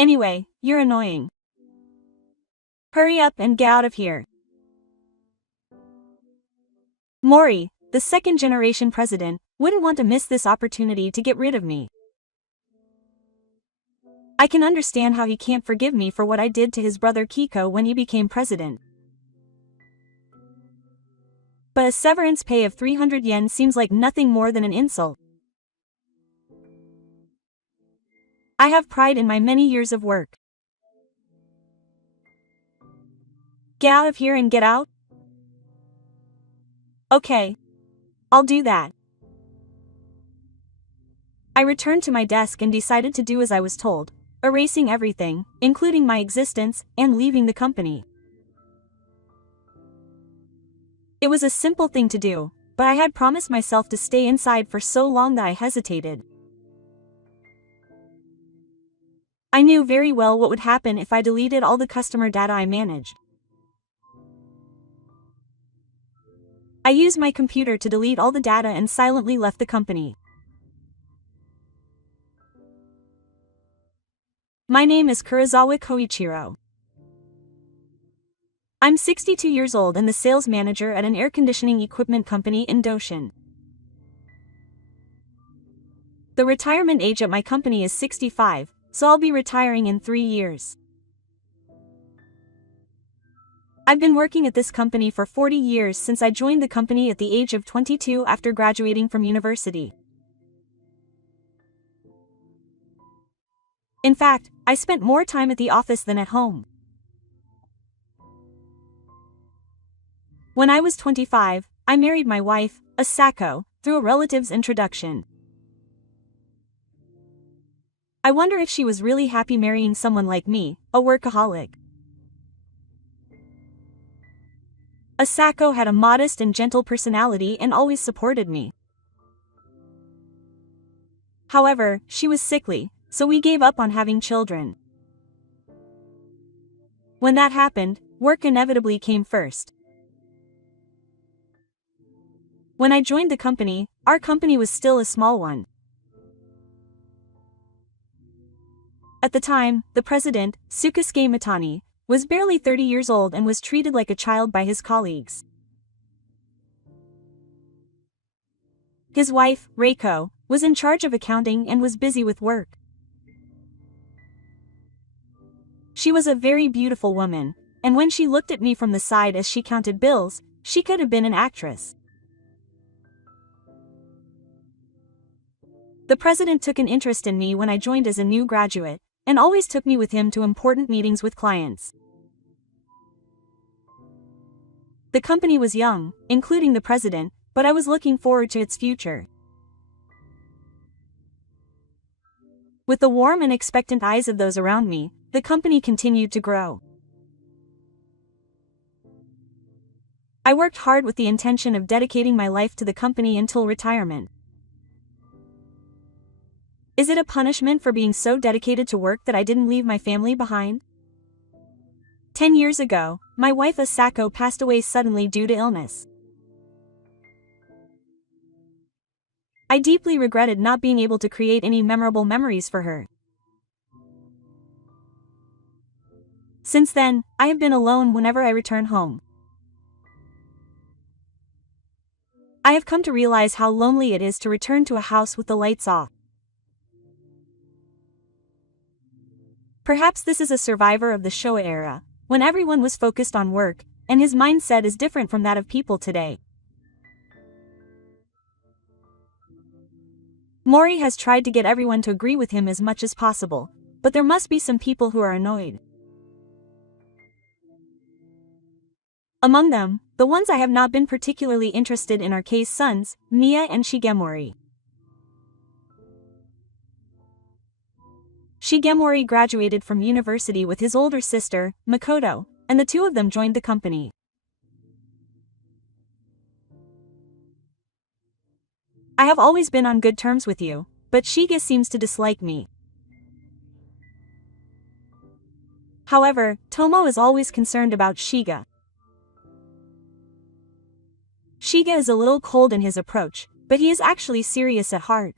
Anyway, you're annoying. Hurry up and get out of here. Mori, the second-generation president, wouldn't want to miss this opportunity to get rid of me. I can understand how he can't forgive me for what I did to his brother Kiko when he became president. But a severance pay of 300 yen seems like nothing more than an insult. I have pride in my many years of work. Get out of here and get out? Okay. I'll do that. I returned to my desk and decided to do as I was told, erasing everything, including my existence, and leaving the company. It was a simple thing to do, but I had promised myself to stay inside for so long that I hesitated. I knew very well what would happen if I deleted all the customer data I managed. I used my computer to delete all the data and silently left the company. My name is Kurosawa Koichiro. I'm 62 years old and the sales manager at an air conditioning equipment company in Doshin. The retirement age at my company is 65, so I'll be retiring in 3 years. I've been working at this company for 40 years since I joined the company at the age of 22 after graduating from university. In fact, I spent more time at the office than at home. When I was 25, I married my wife, Asako, through a relative's introduction. I wonder if she was really happy marrying someone like me, a workaholic. Asako had a modest and gentle personality and always supported me. However, she was sickly, so we gave up on having children. When that happened, work inevitably came first. When I joined the company, our company was still a small one. At the time, the president, Tsukusuke Mitani, was barely 30 years old and was treated like a child by his colleagues. His wife, Reiko, was in charge of accounting and was busy with work. She was a very beautiful woman, and when she looked at me from the side as she counted bills, she could have been an actress. The president took an interest in me when I joined as a new graduate, and always took me with him to important meetings with clients. The company was young, including the president, but I was looking forward to its future. With the warm and expectant eyes of those around me, the company continued to grow. I worked hard with the intention of dedicating my life to the company until retirement. Is it a punishment for being so dedicated to work that I didn't leave my family behind? 10 years ago, my wife Asako passed away suddenly due to illness. I deeply regretted not being able to create any memorable memories for her. Since then, I have been alone whenever I return home. I have come to realize how lonely it is to return to a house with the lights off. Perhaps this is a survivor of the Showa era, when everyone was focused on work, and his mindset is different from that of people today. Mori has tried to get everyone to agree with him as much as possible, but there must be some people who are annoyed. Among them, the ones I have not been particularly interested in are Kei's sons, Mia and Shigemori. Shigemori graduated from university with his older sister, Makoto, and the two of them joined the company. I have always been on good terms with you, but Shiga seems to dislike me. However, Tomo is always concerned about Shiga. Shiga is a little cold in his approach, but he is actually serious at heart.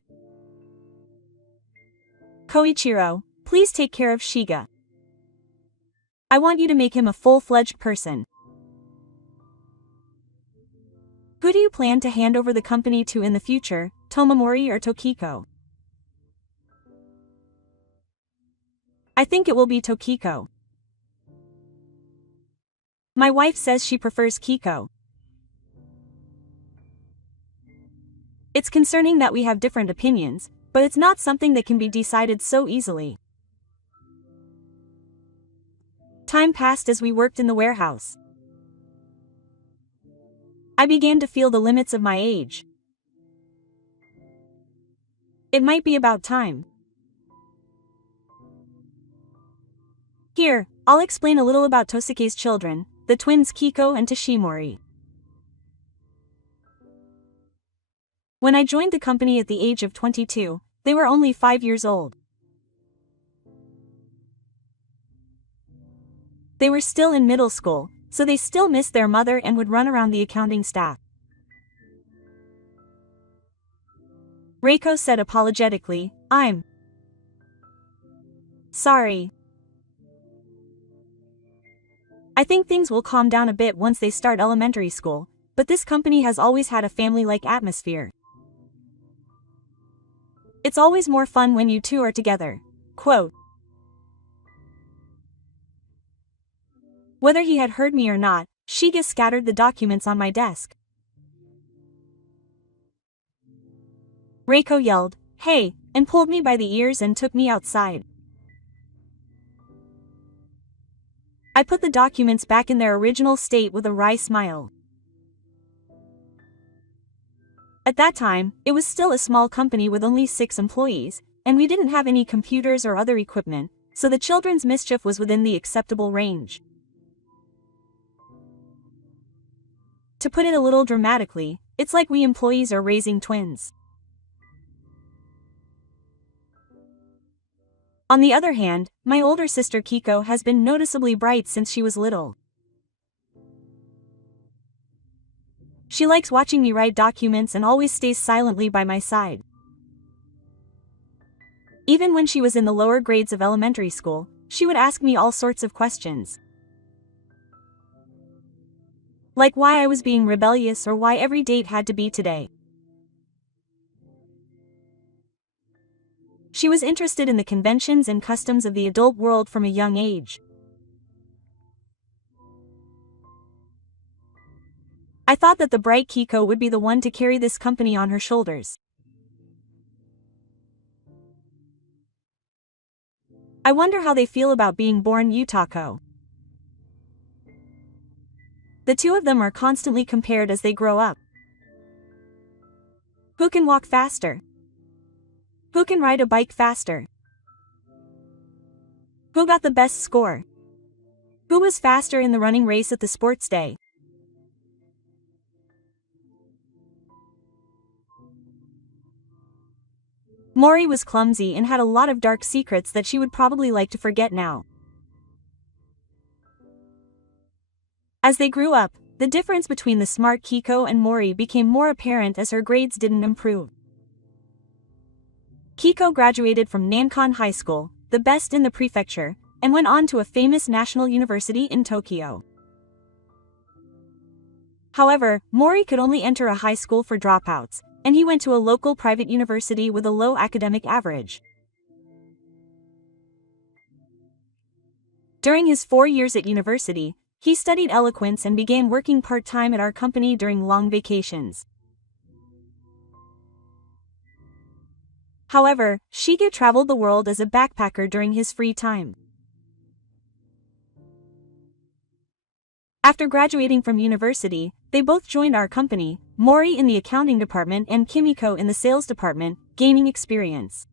Koichiro, Please take care of Shiga. I want you to make him a full-fledged person. Who do you plan to hand over the company to in the future, Tomomori or Tokiko? I think it will be Tokiko. My wife says she prefers Kiko. It's concerning that we have different opinions, but it's not something that can be decided so easily. Time passed as we worked in the warehouse. I began to feel the limits of my age. It might be about time. Here, I'll explain a little about Tosuke's children, the twins Kiko and Toshimori. When I joined the company at the age of 22, they were only 5 years old. They were still in middle school, so they still missed their mother and would run around the accounting staff. Reiko said apologetically, "I'm sorry. I think things will calm down a bit once they start elementary school, but this company has always had a family-like atmosphere. It's always more fun when you two are together." Quote. Whether he had heard me or not, Shiga scattered the documents on my desk. Reiko yelled, "Hey," and pulled me by the ears and took me outside. I put the documents back in their original state with a wry smile. At that time, it was still a small company with only 6 employees, and we didn't have any computers or other equipment, so the children's mischief was within the acceptable range. To put it a little dramatically, it's like we employees are raising twins. On the other hand, my older sister Kiko has been noticeably bright since she was little. She likes watching me write documents and always stays silently by my side. Even when she was in the lower grades of elementary school, she would ask me all sorts of questions. Like why I was being rebellious or why every date had to be today. She was interested in the conventions and customs of the adult world from a young age. I thought that the bright Kiko would be the one to carry this company on her shoulders. I wonder how they feel about being born Yutako. The two of them are constantly compared as they grow up. Who can walk faster? Who can ride a bike faster? Who got the best score? Who was faster in the running race at the sports day? Mori was clumsy and had a lot of dark secrets that she would probably like to forget now. As they grew up, the difference between the smart Kiko and Mori became more apparent as her grades didn't improve. Kiko graduated from Nankon High School, the best in the prefecture, and went on to a famous national university in Tokyo. However, Mori could only enter a high school for dropouts, and he went to a local private university with a low academic average. During his 4 years at university, he studied eloquence and began working part-time at our company during long vacations. However, Shiga traveled the world as a backpacker during his free time. After graduating from university, they both joined our company, Mori in the accounting department and Kimiko in the sales department, gaining experience.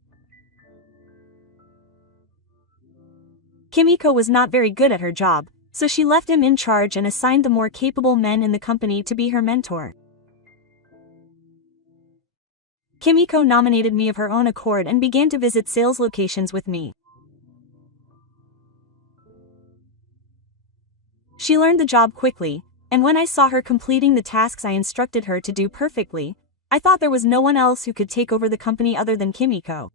Kimiko was not very good at her job, so she left him in charge and assigned the more capable men in the company to be her mentor. Kimiko nominated me of her own accord and began to visit sales locations with me. She learned the job quickly, and when I saw her completing the tasks I instructed her to do perfectly, I thought there was no one else who could take over the company other than Kimiko.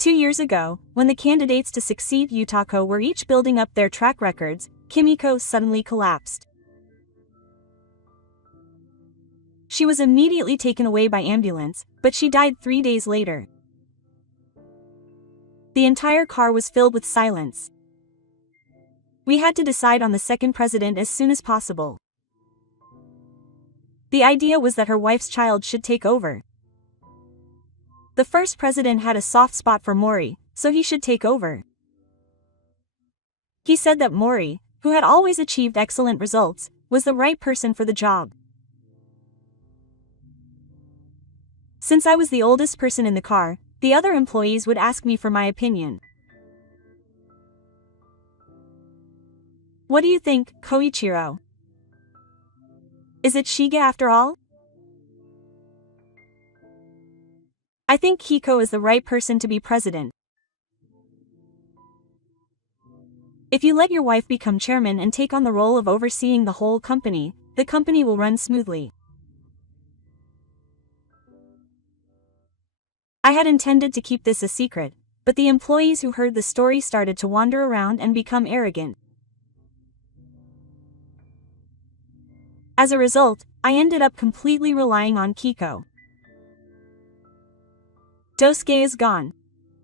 2 years ago, when the candidates to succeed Yutako were each building up their track records, Kimiko suddenly collapsed. She was immediately taken away by ambulance, but she died 3 days later. The entire car was filled with silence. We had to decide on the second president as soon as possible. The idea was that her wife's child should take over. The first president had a soft spot for Mori, so he should take over. He said that Mori, who had always achieved excellent results, was the right person for the job. Since I was the oldest person in the car, the other employees would ask me for my opinion. What do you think, Koichiro? Is it Shige after all? I think Kiko is the right person to be president. If you let your wife become chairman and take on the role of overseeing the whole company, the company will run smoothly. I had intended to keep this a secret, but the employees who heard the story started to wander around and become arrogant. As a result, I ended up completely relying on Kiko. Dosuke is gone.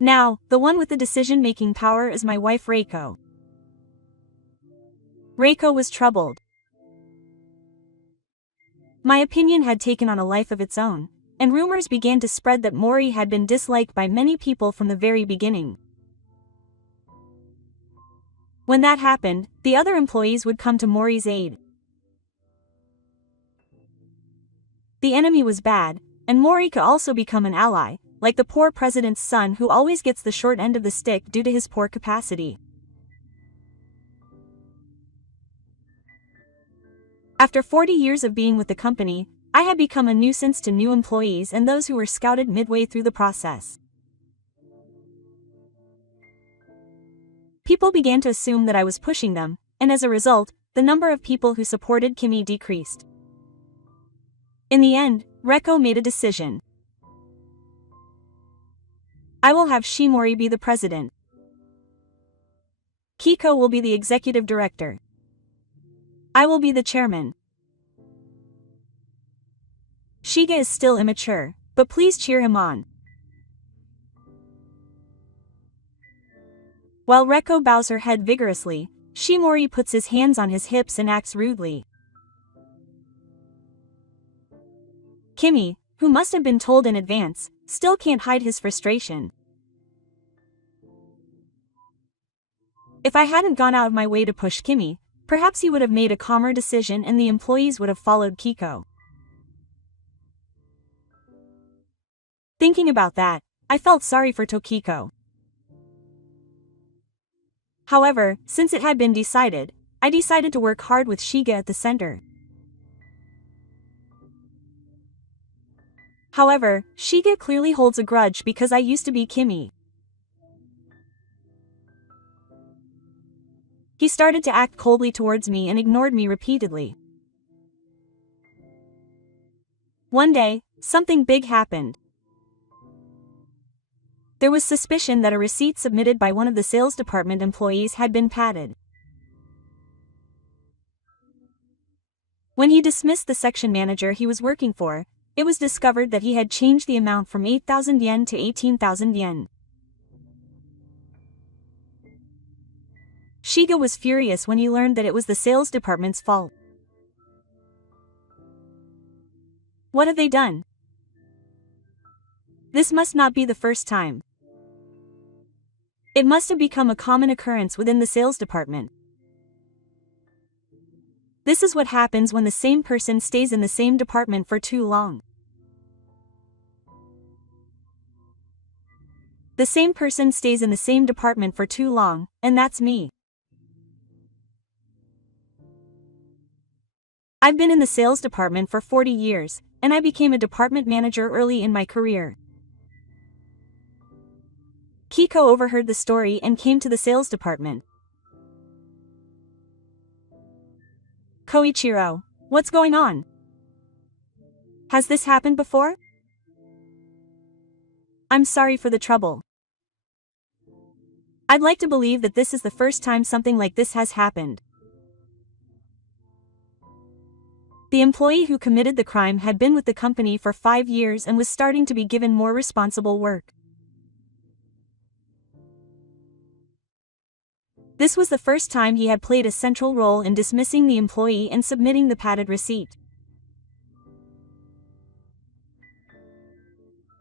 Now, the one with the decision-making power is my wife Reiko. Reiko was troubled. My opinion had taken on a life of its own, and rumors began to spread that Mori had been disliked by many people from the very beginning. When that happened, the other employees would come to Mori's aid. The enemy was bad, and Mori could also become an ally, like the poor president's son who always gets the short end of the stick due to his poor capacity. After 40 years of being with the company, I had become a nuisance to new employees and those who were scouted midway through the process. People began to assume that I was pushing them, and as a result, the number of people who supported Kimi decreased. In the end, Reiko made a decision. I will have Shimori be the president. Kiko will be the executive director. I will be the chairman. Shige is still immature, but please cheer him on. While Reiko bows her head vigorously, Shimori puts his hands on his hips and acts rudely. Kimi, who must have been told in advance, still can't hide his frustration. If I hadn't gone out of my way to push Kimi, perhaps he would have made a calmer decision and the employees would have followed Kiko. Thinking about that, I felt sorry for Tokiko. However, since it had been decided, I decided to work hard with Shige at the center. However, Shige clearly holds a grudge because I used to be Kimi. He started to act coldly towards me and ignored me repeatedly. One day, something big happened. There was suspicion that a receipt submitted by one of the sales department employees had been padded. When he dismissed the section manager he was working for, it was discovered that he had changed the amount from 8,000 yen to 18,000 yen. Shige was furious when he learned that it was the sales department's fault. What have they done? This must not be the first time. It must have become a common occurrence within the sales department. This is what happens when the same person stays in the same department for too long. The same person stays in the same department for too long, and that's me. I've been in the sales department for 40 years, and I became a department manager early in my career. Kiko overheard the story and came to the sales department. Koichiro, what's going on? Has this happened before? I'm sorry for the trouble. I'd like to believe that this is the first time something like this has happened. The employee who committed the crime had been with the company for 5 years and was starting to be given more responsible work. This was the first time he had played a central role in dismissing the employee and submitting the padded receipt.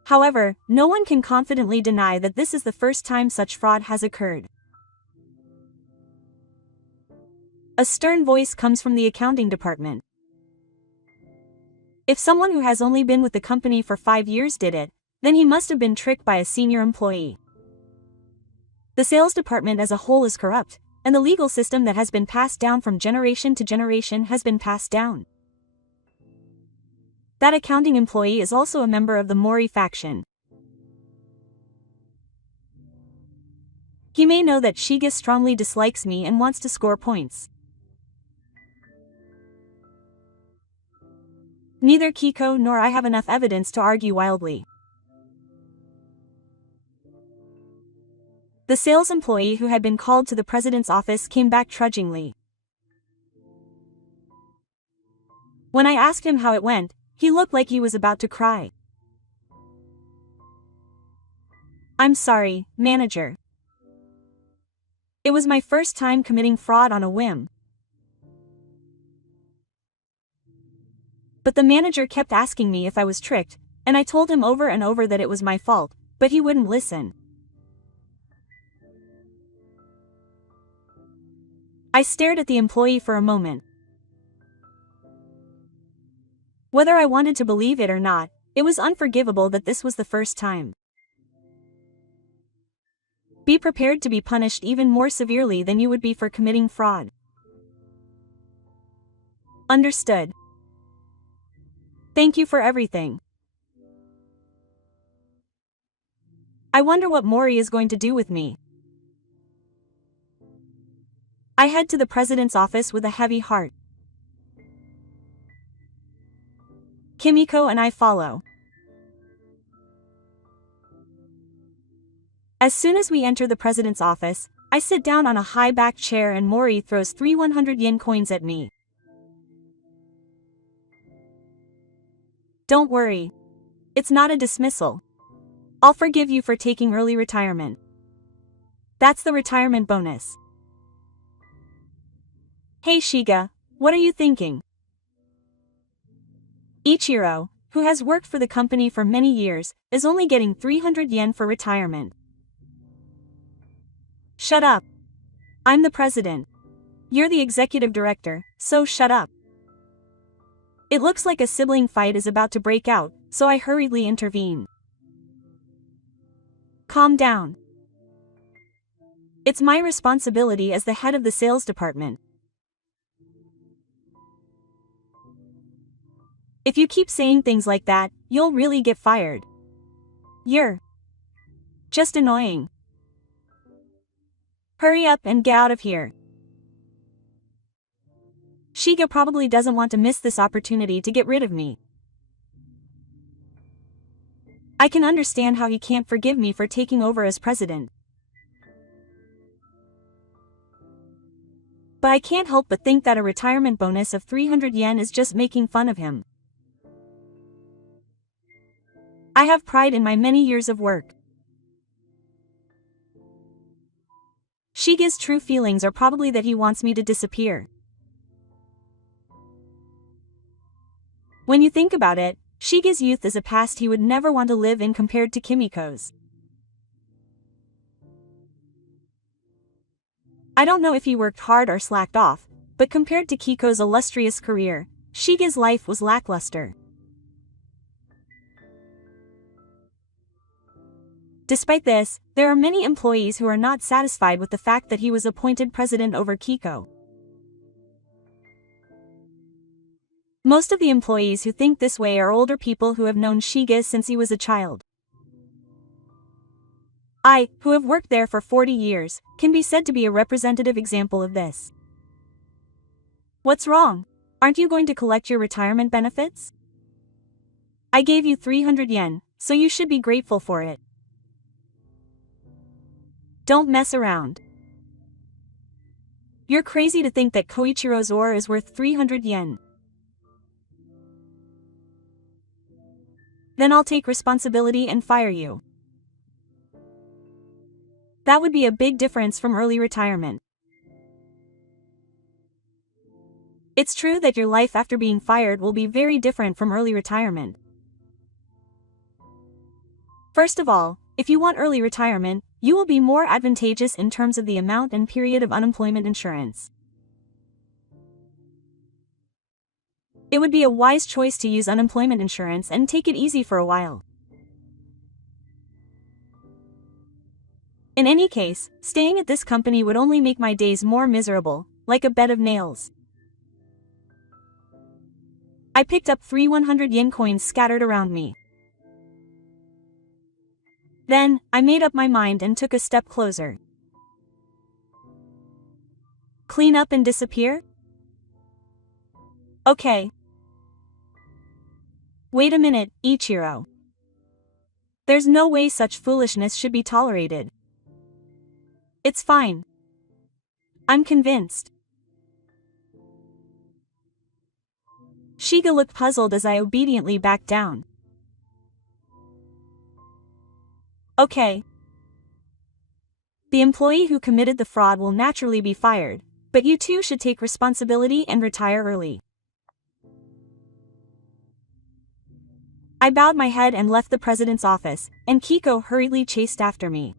However, no one can confidently deny that this is the first time such fraud has occurred. A stern voice comes from the accounting department. If someone who has only been with the company for 5 years did it, then he must have been tricked by a senior employee. The sales department as a whole is corrupt, and the legal system that has been passed down from generation to generation has been passed down. That accounting employee is also a member of the Mori faction. He may know that Shiga strongly dislikes me and wants to score points. Neither Kiko nor I have enough evidence to argue wildly. The sales employee who had been called to the president's office came back trudgingly. When I asked him how it went, he looked like he was about to cry. "I'm sorry, manager. It was my first time committing fraud on a whim." But the manager kept asking me if I was tricked, and I told him over and over that it was my fault, but he wouldn't listen. I stared at the employee for a moment. Whether I wanted to believe it or not, it was unforgivable that this was the first time. Be prepared to be punished even more severely than you would be for committing fraud. Understood. Thank you for everything. I wonder what Mori is going to do with me. I head to the president's office with a heavy heart. Kimiko and I follow. As soon as we enter the president's office, I sit down on a high-backed chair and Mori throws 3 100-yen coins at me. "Don't worry. It's not a dismissal. I'll forgive you for taking early retirement. That's the retirement bonus." "Hey Shiga, what are you thinking?" Ichiro, who has worked for the company for many years, is only getting 300 yen for retirement. "Shut up. I'm the president. You're the executive director, so shut up." It looks like a sibling fight is about to break out, so I hurriedly intervene. "Calm down. It's my responsibility as the head of the sales department. If you keep saying things like that, you'll really get fired. You're just annoying. Hurry up and get out of here." Shiga probably doesn't want to miss this opportunity to get rid of me. I can understand how he can't forgive me for taking over as president. But I can't help but think that a retirement bonus of 300 yen is just making fun of him. I have pride in my many years of work. Shiga's true feelings are probably that he wants me to disappear. When you think about it, Shiga's youth is a past he would never want to live in compared to Kimiko's. I don't know if he worked hard or slacked off, but compared to Kiko's illustrious career, Shiga's life was lackluster. Despite this, there are many employees who are not satisfied with the fact that he was appointed president over Kiko. Most of the employees who think this way are older people who have known Shiga since he was a child. I, who have worked there for 40 years, can be said to be a representative example of this. What's wrong? Aren't you going to collect your retirement benefits? I gave you 300 yen, so you should be grateful for it. Don't mess around. You're crazy to think that Koichiro's ore is worth 300 yen. Then I'll take responsibility and fire you. That would be a big difference from early retirement. It's true that your life after being fired will be very different from early retirement. First of all, if you want early retirement, you will be more advantageous in terms of the amount and period of unemployment insurance. It would be a wise choice to use unemployment insurance and take it easy for a while. In any case, staying at this company would only make my days more miserable, like a bed of nails. I picked up 3 100 yen coins scattered around me. Then, I made up my mind and took a step closer. Clean up and disappear? Okay. Wait a minute, Ichiro. There's no way such foolishness should be tolerated. It's fine. I'm convinced. Shiga looked puzzled as I obediently backed down. Okay. The employee who committed the fraud will naturally be fired, but you two should take responsibility and retire early. I bowed my head and left the president's office, and Kiko hurriedly chased after me.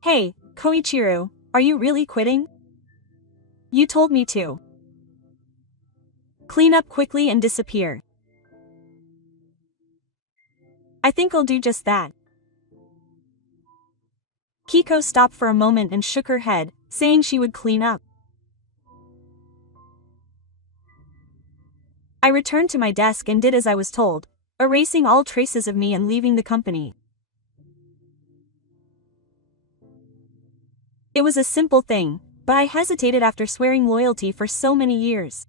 Hey, Koichiro, are you really quitting? You told me to. Clean up quickly and disappear. I think I'll do just that. Kiko stopped for a moment and shook her head, saying she would clean up. I returned to my desk and did as I was told, erasing all traces of me and leaving the company. It was a simple thing, but I hesitated after swearing loyalty for so many years.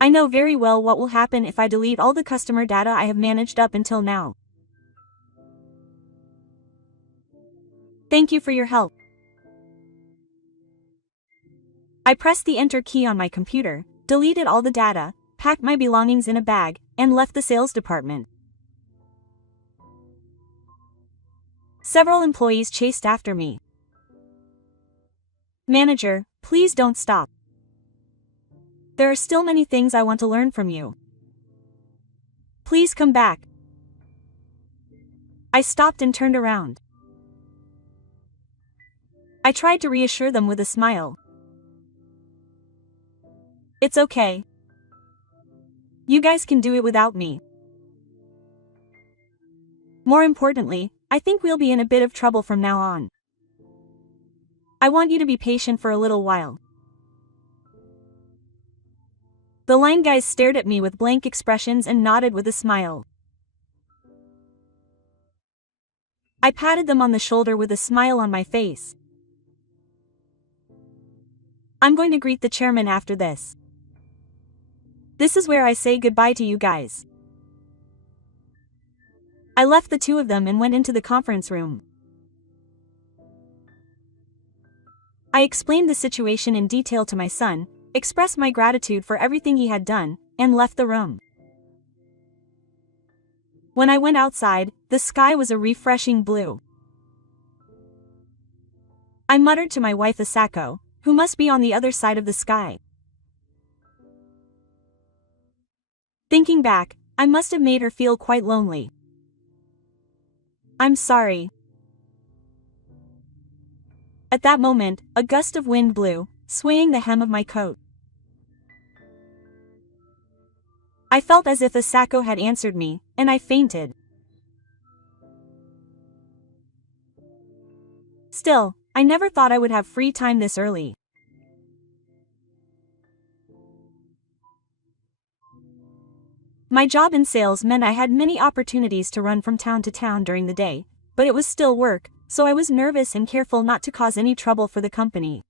I know very well what will happen if I delete all the customer data I have managed up until now. Thank you for your help. I pressed the enter key on my computer, deleted all the data, packed my belongings in a bag, and left the sales department. Several employees chased after me. Manager, please don't stop. There are still many things I want to learn from you. Please come back. I stopped and turned around. I tried to reassure them with a smile. It's okay. You guys can do it without me. More importantly, I think we'll be in a bit of trouble from now on. I want you to be patient for a little while. The line guys stared at me with blank expressions and nodded with a smile. I patted them on the shoulder with a smile on my face. I'm going to greet the chairman after this. This is where I say goodbye to you guys. I left the two of them and went into the conference room. I explained the situation in detail to my son, expressed my gratitude for everything he had done, and left the room. When I went outside, the sky was a refreshing blue. I muttered to my wife Asako, who must be on the other side of the sky. Thinking back, I must have made her feel quite lonely. I'm sorry. At that moment, a gust of wind blew, swaying the hem of my coat. I felt as if Asako had answered me, and I fainted. Still, I never thought I would have free time this early. My job in sales meant I had many opportunities to run from town to town during the day, but it was still work, so I was nervous and careful not to cause any trouble for the company.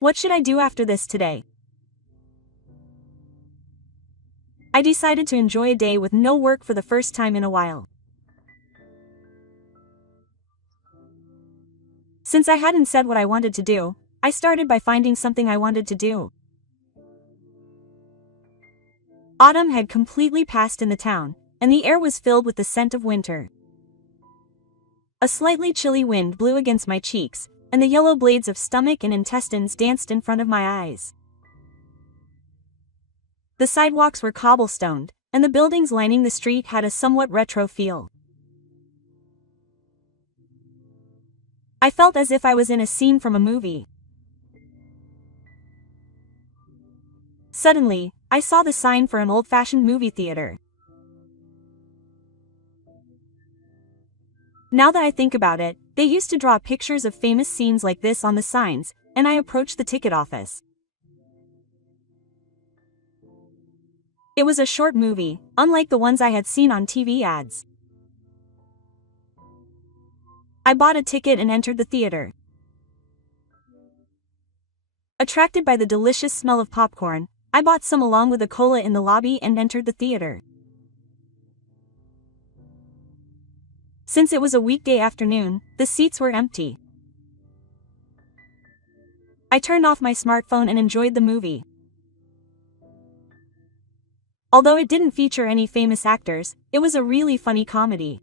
What should I do after this today? I decided to enjoy a day with no work for the first time in a while. Since I hadn't said what I wanted to do, I started by finding something I wanted to do. Autumn had completely passed in the town, and the air was filled with the scent of winter. A slightly chilly wind blew against my cheeks, and the yellow blades of stomach and intestines danced in front of my eyes. The sidewalks were cobblestoned, and the buildings lining the street had a somewhat retro feel. I felt as if I was in a scene from a movie. Suddenly, I saw the sign for an old-fashioned movie theater. Now that I think about it, they used to draw pictures of famous scenes like this on the signs, and I approached the ticket office. It was a short movie, unlike the ones I had seen on TV ads. I bought a ticket and entered the theater. Attracted by the delicious smell of popcorn, I bought some along with a cola in the lobby and entered the theater. Since it was a weekday afternoon, the seats were empty. I turned off my smartphone and enjoyed the movie. Although it didn't feature any famous actors, it was a really funny comedy.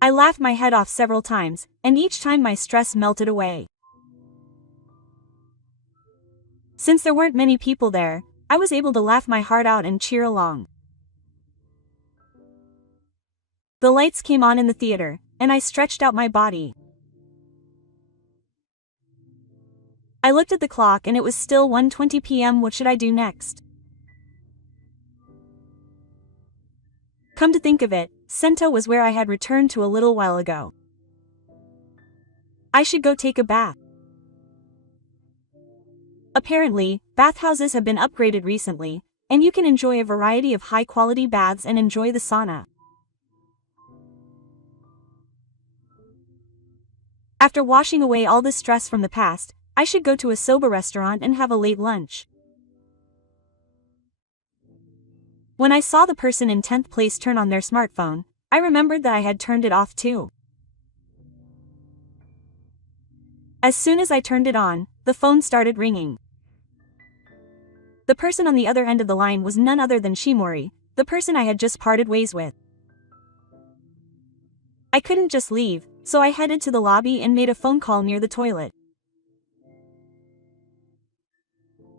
I laughed my head off several times, and each time my stress melted away. Since there weren't many people there, I was able to laugh my heart out and cheer along. The lights came on in the theater, and I stretched out my body. I looked at the clock and it was still 1:20 p.m. What should I do next? Come to think of it, Sento was where I had returned to a little while ago. I should go take a bath. Apparently, bathhouses have been upgraded recently, and you can enjoy a variety of high-quality baths and enjoy the sauna. After washing away all the stress from the past, I should go to a soba restaurant and have a late lunch. When I saw the person in 10th place turn on their smartphone, I remembered that I had turned it off too. As soon as I turned it on, the phone started ringing. The person on the other end of the line was none other than Shimori, the person I had just parted ways with. I couldn't just leave, so I headed to the lobby and made a phone call near the toilet.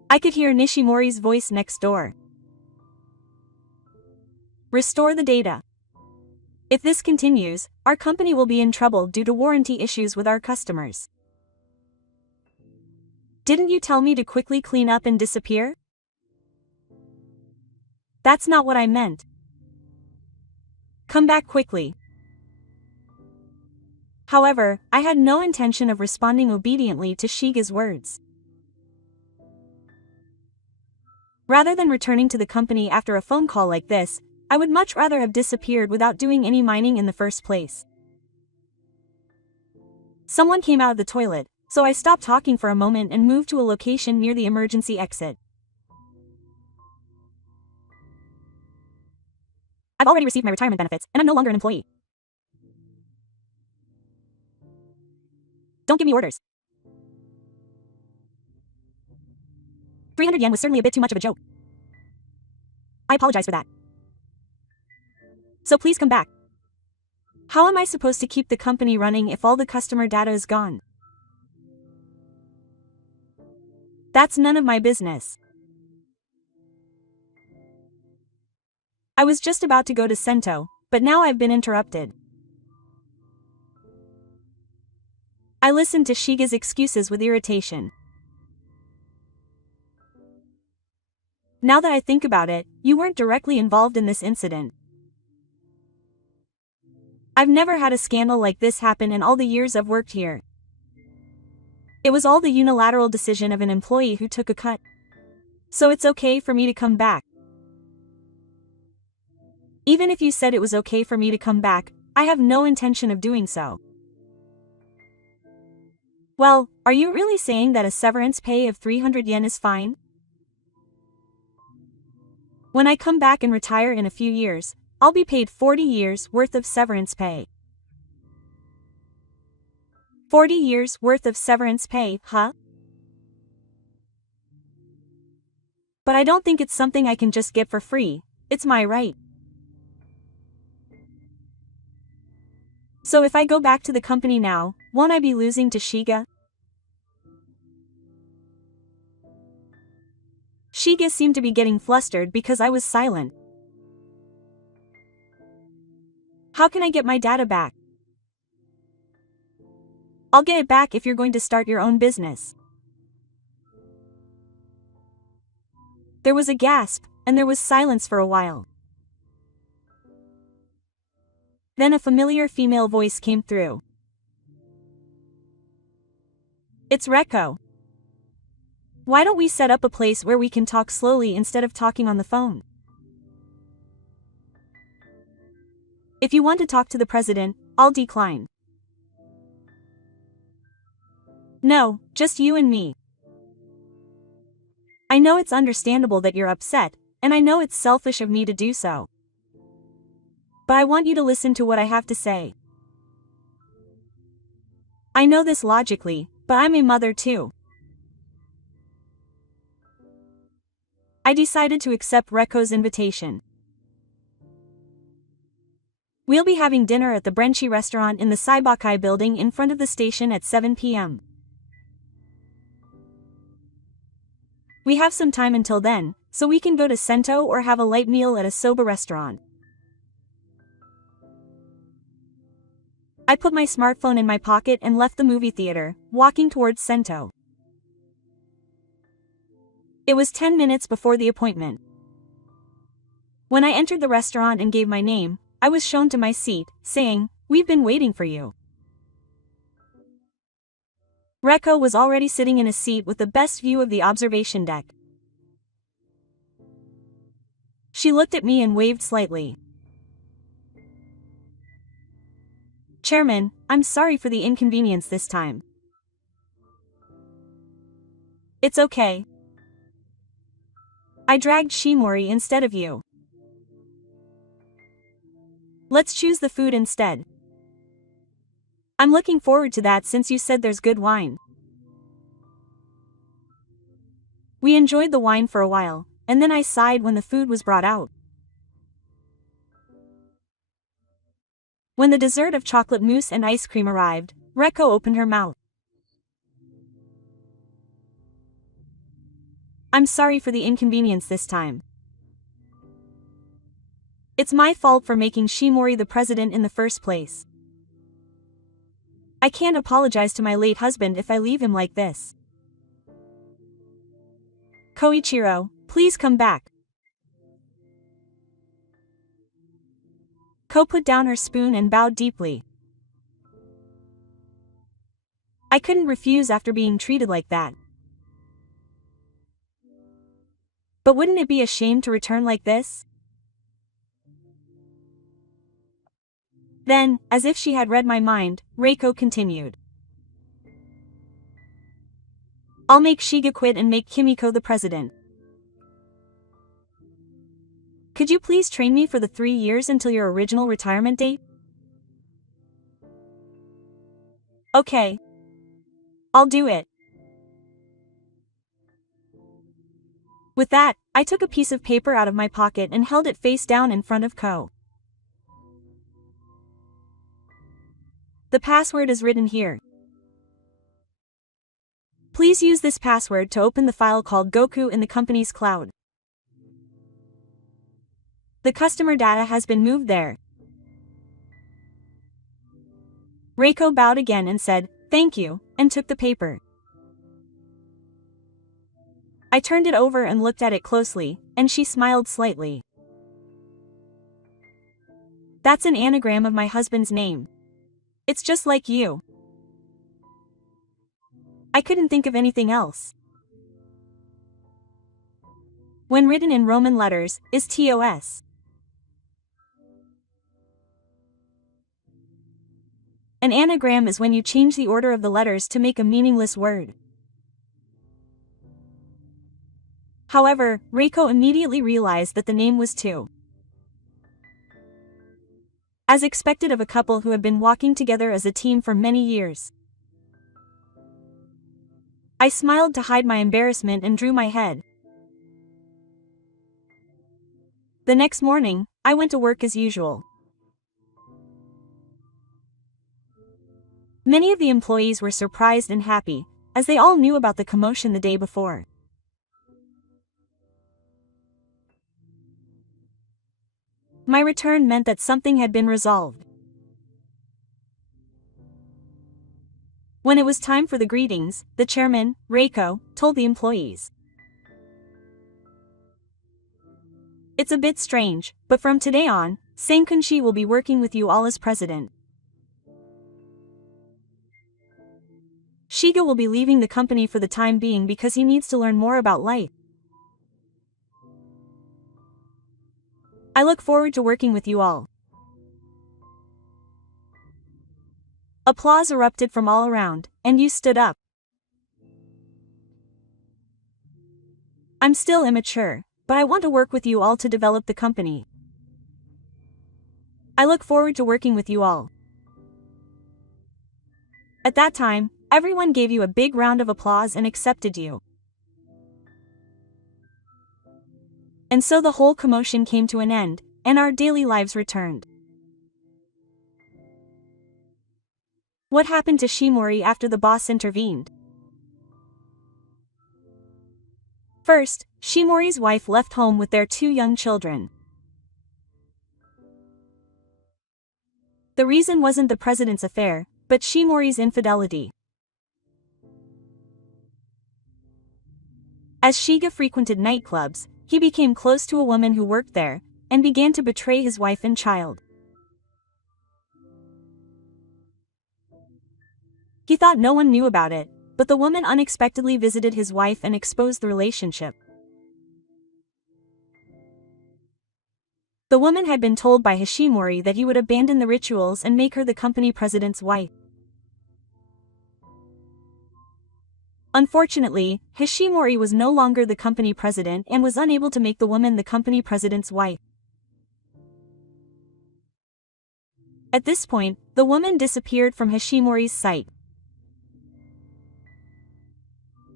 I could hear Nishimori's voice next door. Restore the data. If this continues, our company will be in trouble due to warranty issues with our customers. Didn't you tell me to quickly clean up and disappear? That's not what I meant. Come back quickly. However, I had no intention of responding obediently to Shige's words. Rather than returning to the company after a phone call like this, I would much rather have disappeared without doing any mining in the first place. Someone came out of the toilet, so I stopped talking for a moment and moved to a location near the emergency exit. I've already received my retirement benefits, and I'm no longer an employee. Don't give me orders. 300 yen was certainly a bit too much of a joke. I apologize for that. So please come back. How am I supposed to keep the company running if all the customer data is gone? That's none of my business. I was just about to go to Sento, but now I've been interrupted. I listened to Shige's excuses with irritation. Now that I think about it, you weren't directly involved in this incident. I've never had a scandal like this happen in all the years I've worked here. It was all the unilateral decision of an employee who took a cut. So it's okay for me to come back. Even if you said it was okay for me to come back, I have no intention of doing so. Well, are you really saying that a severance pay of 300 yen is fine? When I come back and retire in a few years, I'll be paid 40 years worth of severance pay. 40 years worth of severance pay, huh? But I don't think it's something I can just get for free, it's my right. So if I go back to the company now, won't I be losing to Shiga? Shiga seemed to be getting flustered because I was silent. How can I get my data back? I'll get it back if you're going to start your own business. There was a gasp, and there was silence for a while. Then a familiar female voice came through. It's Reko. Why don't we set up a place where we can talk slowly instead of talking on the phone? If you want to talk to the president, I'll decline. No, just you and me. I know it's understandable that you're upset, and I know it's selfish of me to do so. But I want you to listen to what I have to say. I know this logically, but I'm a mother too. I decided to accept Reko's invitation. We'll be having dinner at the Brenchi restaurant in the Saibakai building in front of the station at 7 p.m. We have some time until then, so we can go to Sento or have a light meal at a soba restaurant. I put my smartphone in my pocket and left the movie theater, walking towards Sento. It was 10 minutes before the appointment. When I entered the restaurant and gave my name, I was shown to my seat, saying, "We've been waiting for you." Reko was already sitting in a seat with the best view of the observation deck. She looked at me and waved slightly. "Chairman, I'm sorry for the inconvenience this time." "It's okay. I dragged Shimori instead of you. Let's choose the food instead. I'm looking forward to that since you said there's good wine." We enjoyed the wine for a while, and then I sighed when the food was brought out. When the dessert of chocolate mousse and ice cream arrived, Reko opened her mouth. "I'm sorry for the inconvenience this time. It's my fault for making Shimori the president in the first place. I can't apologize to my late husband if I leave him like this. Koichiro, please come back." Ko put down her spoon and bowed deeply. I couldn't refuse after being treated like that. But wouldn't it be a shame to return like this? Then, as if she had read my mind, Reiko continued. "I'll make Shiga quit and make Kimiko the president. Could you please train me for the 3 years until your original retirement date?" "Okay. I'll do it." With that, I took a piece of paper out of my pocket and held it face down in front of Ko. "The password is written here. Please use this password to open the file called Goku in the company's cloud. The customer data has been moved there." Reiko bowed again and said, "Thank you," and took the paper. I turned it over and looked at it closely, and she smiled slightly. "That's an anagram of my husband's name. It's just like you." I couldn't think of anything else. When written in Roman letters, is TOS. An anagram is when you change the order of the letters to make a meaningless word. However, Reiko immediately realized that the name was too as expected of a couple who have been walking together as a team for many years. I smiled to hide my embarrassment and drew my head. The next morning, I went to work as usual. Many of the employees were surprised and happy, as they all knew about the commotion the day before. My return meant that something had been resolved. When it was time for the greetings, the chairman, Reiko, told the employees. It's a bit strange, but from today on, Sankunshi will be working with you all as president. Shiga will be leaving the company for the time being because he needs to learn more about life. I look forward to working with you all. Applause erupted from all around, and you stood up. I'm still immature, but I want to work with you all to develop the company. I look forward to working with you all. At that time, everyone gave you a big round of applause and accepted you. And so the whole commotion came to an end, and our daily lives returned. What happened to Shimori after the boss intervened? First, Shimori's wife left home with their 2 young children. The reason wasn't the president's affair, but Shimori's infidelity. As Shiga frequented nightclubs, he became close to a woman who worked there, and began to betray his wife and child. He thought no one knew about it, but the woman unexpectedly visited his wife and exposed the relationship. The woman had been told by Hashimori that he would abandon the rituals and make her the company president's wife. Unfortunately, Hashimori was no longer the company president and was unable to make the woman the company president's wife. At this point, the woman disappeared from Hashimori's sight.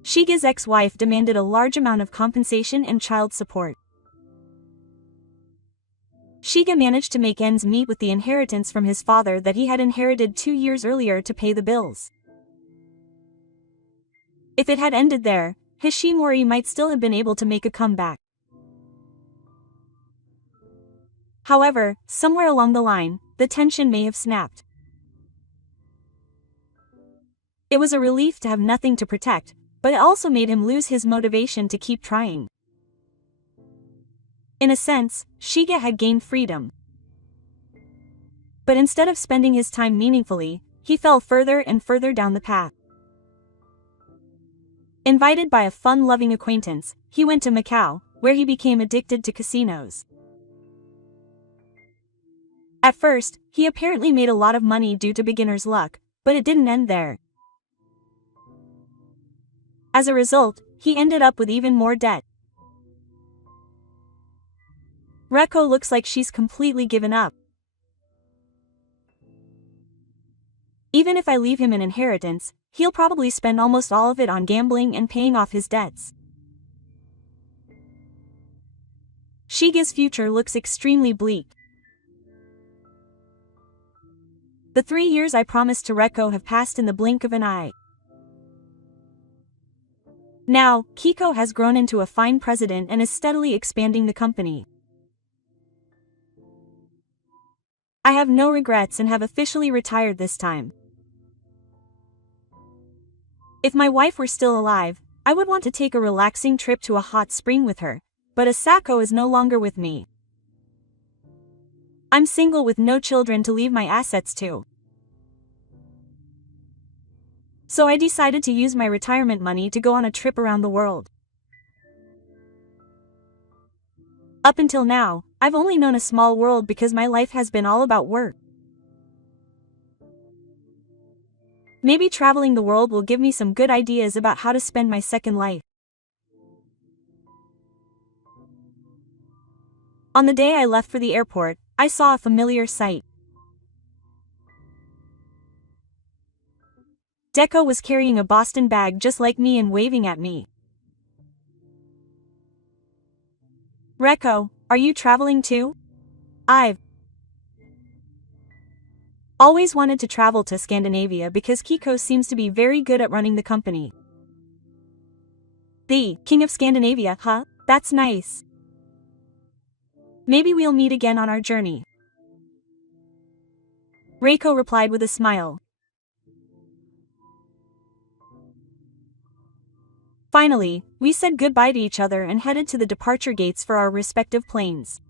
Shiga's ex-wife demanded a large amount of compensation and child support. Shiga managed to make ends meet with the inheritance from his father that he had inherited 2 years earlier to pay the bills. If it had ended there, Hashimori might still have been able to make a comeback. However, somewhere along the line, the tension may have snapped. It was a relief to have nothing to protect, but it also made him lose his motivation to keep trying. In a sense, Shiga had gained freedom. But instead of spending his time meaningfully, he fell further and further down the path. Invited by a fun-loving acquaintance, he went to Macau, where he became addicted to casinos. At first, he apparently made a lot of money due to beginner's luck, but it didn't end there. As a result, he ended up with even more debt. Reiko looks like she's completely given up. Even if I leave him an inheritance, he'll probably spend almost all of it on gambling and paying off his debts. Shiga's future looks extremely bleak. The 3 years I promised to Reiko have passed in the blink of an eye. Now, Kiko has grown into a fine president and is steadily expanding the company. I have no regrets and have officially retired this time. If my wife were still alive, I would want to take a relaxing trip to a hot spring with her, but Asako is no longer with me. I'm single with no children to leave my assets to. So I decided to use my retirement money to go on a trip around the world. Up until now, I've only known a small world because my life has been all about work. Maybe traveling the world will give me some good ideas about how to spend my second life. On the day I left for the airport, I saw a familiar sight. Deco was carrying a Boston bag just like me and waving at me. Reco, are you traveling too? I've always wanted to travel to Scandinavia because Kiko seems to be very good at running the company. The King of Scandinavia, huh? That's nice. Maybe we'll meet again on our journey. Reiko replied with a smile. Finally, we said goodbye to each other and headed to the departure gates for our respective planes.